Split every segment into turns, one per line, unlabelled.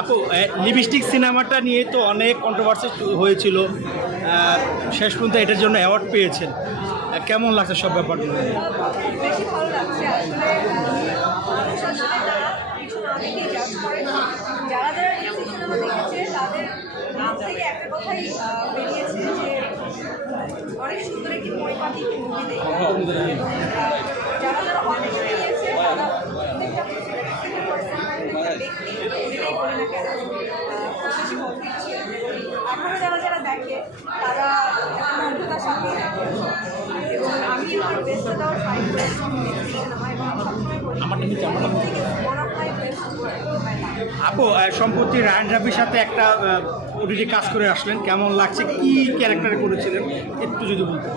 আপু লিপস্টিক সিনেমাটা নিয়ে তো অনেক কন্ট্রোভার্সি হয়েছিল। শেষ পর্যন্ত এটার জন্য অ্যাওয়ার্ড পেয়েছেন। কেমন লাগছে সব ব্যাপারগুলো?
বেশি ভালো লাগছে আসলে যারা যারা সিনেমা দেখেছে তাদের নাম থেকে একটা কথাই বেরিয়েছে যে অনেক সুন্দর একটি পরিপাটি মুভি দেখে। যারা বেরিয়েছে তারা প্রত্যেকটা প্রত্যেকটা person, প্রত্যেকটা ব্যক্তি যেটাই বলে না কেন আহ, খুব বেশি গভীর ছিল। এখনও যারা যারা দেখে তারা আমি আমার বেস্টটা ট্রাই করেছি
আপু সম্প্রতি রায়ন রাফির সাথে একটা ওটিটি কাজ করে আসলেন। কেমন লাগছে? কি ক্যারেক্টারে করেছিলেন? একটু যদি বলতে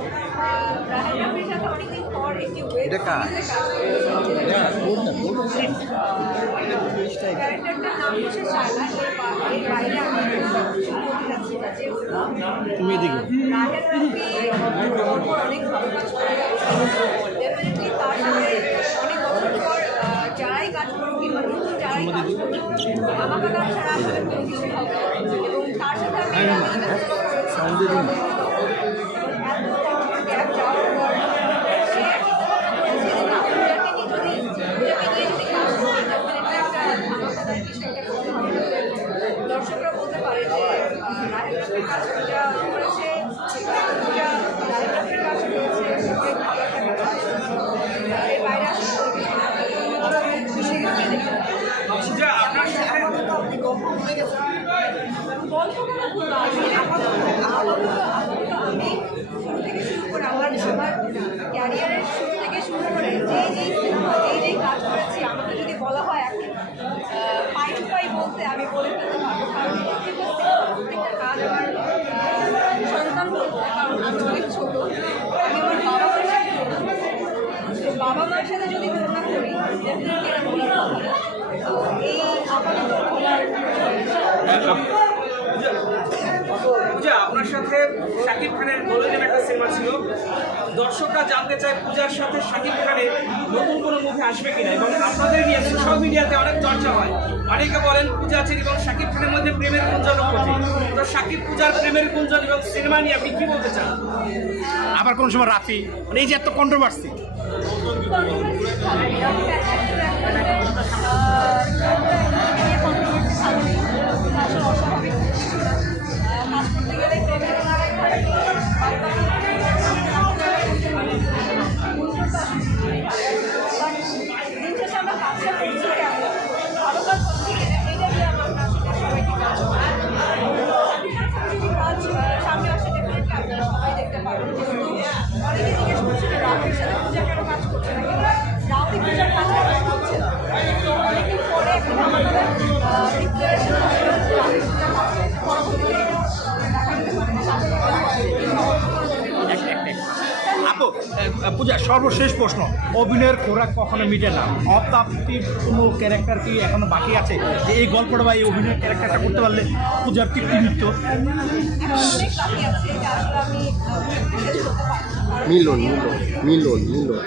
ক্যারেক্টারটার নাম হচ্ছে এর বাইরে কিছু বলতে চাচ্ছি না যে
তুমি এদিকে।
যারাই কাজ করুক কিংবা নতুন যারাই কাজ করুক আমাকে তার ছাড়া আসলে কোনো কিছু হবে এবং তার সাথে আমি এটা বিবেচনা করেছি।
সাউন্ডে দিন।
এবং এত বছর গ্যাপ যাওয়ার পর সে একটা কথা বলেছে যে না পূজাকে নিয়ে যদি পূজাকে নিয়ে যদি কাজ করি definitely একটা ধামাকাদার কিছু একটা করতে হবে দর্শকরা বলতে পারে যে আহ, রাহেল রাফির কাজ পূজা করেছে কিংবা পূজা রাহেল রাফির কাজ করেছে অনেক ভালো একটা কাজ এর বাইরে আসলে কোনো কিছু না খুশি গেছে দেখে গল্প কোনো ভুল না আসলে আপাতত আপাতত আপাতত আমি শুরু থেকে শুরু করে আমার আমার ক্যারিয়ারের শুরু থেকে শুরু করে যেই যেই সিনেমা যেই যেই কাজ করেছি, আমাকে যদি বলা হয় এখন পাই টু পাই বলতে আমি বলে ফেলতে পারব। কারণ প্রত্যেকটা সিনেমা প্রত্যেকটা কাজ আমার আহ, সন্তান বলব কারণ আমি অনেক ছোটো আমি আমার বাবা মার সাথে তুলনা করব। তো বাবা মার সাথে যদি তুলনা করি ডেফিনেটলি এটা বলার কথা না। তো এই আপাতত বলার
পূজা আপনার সাথে শাকিব খানের বলে একটা সিনেমা ছিল। দর্শকরা জানতে চায় পূজার সাথে শাকিব খানের নতুন কোনো মুভি আসবে কিনা এবং আপনাদের নিয়ে সোশ্যাল মিডিয়াতে অনেক চর্চা হয়। অনেকে বলেন পূজা চেরি এবং শাকিব খানের মধ্যে প্রেমের গুঞ্জন তো শাকিব পূজার প্রেমের গুঞ্জন এবং সিনেমা নিয়ে আপনি কি বলতে চান?
আবার কোন সময় রাফি? মানে এই যে এত কন্ট্রোভার্সি
পূজা
সর্বশেষ প্রশ্ন অভিনয়ের খোরাক কখনো মিটে না অপ্রাপ্তির কোনো ক্যারেক্টার কি এখনও বাকি আছে যে এই গল্পটা বা এই অভিনয়ের ক্যারেক্টারটা করতে পারলে পূজার তৃপ্তি মিটত
মিলন মিলন মিলন মিলন